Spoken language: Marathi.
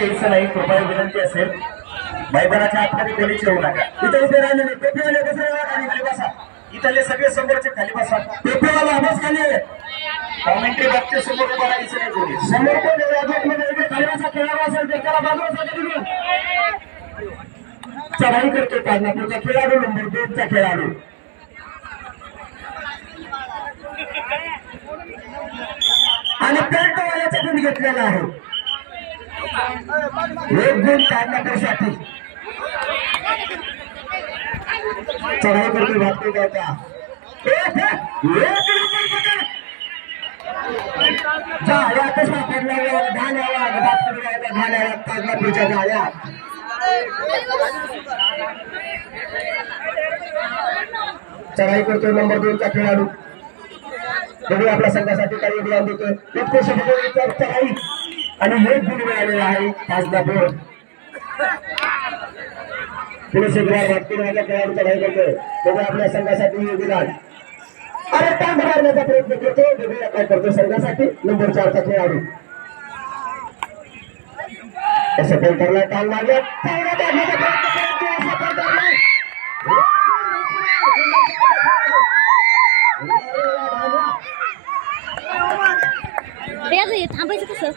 यायचं नाही, कृपया विनंती असेल मैदानाच्या आतमध्ये कोणीच येऊ नका। इथे उभे राहिलेले पेपेवाले दुसऱ्या खाली खाली बसा, इथले सगळे समोरचे खाली बसा। पेपेवाला आवाज खाली कॉमेंट्री बॉक्सच्या समोर उभा राहायचं नाही कोणी। समोर कोण मध्ये खाली बसा, खेळाडू असेल तर त्याला बाजूला साठी तुम्ही चढाई करतो ताजनापूरचा खेळाडू नंबर 2 चा खेळाडू आणि पॅन्टवाल्याचा गुण घेतलेला आहे। एक गुण ताजनापूरसाठी चढाई करतो भारतीय गावचा जाळ्यात सापडला घाल्याला ताजनापूरच्या जाळ्यात चढाई करतोय नंबर 2 चा खेळाडू। बघूया आपल्या संघासाठी काही योगदान देतोय उत्कृष्ट चढाई आणि एक गुण मिळालेला आहे ताजनापूर। पुढे शिकणार भारतीय खेळाडू चढाई करतोय, बघूया आपल्या संघासाठी योगदान। अरे टांग मारण्याचा प्रयत्न करतो, बघूया काय करतो संघासाठी नंबर 4 चा खेळाडू। सफल करला, टांग मारल्या, टांगा टाकण्याचा प्रयत्न करतो, सफल करला। थांबायचं कसं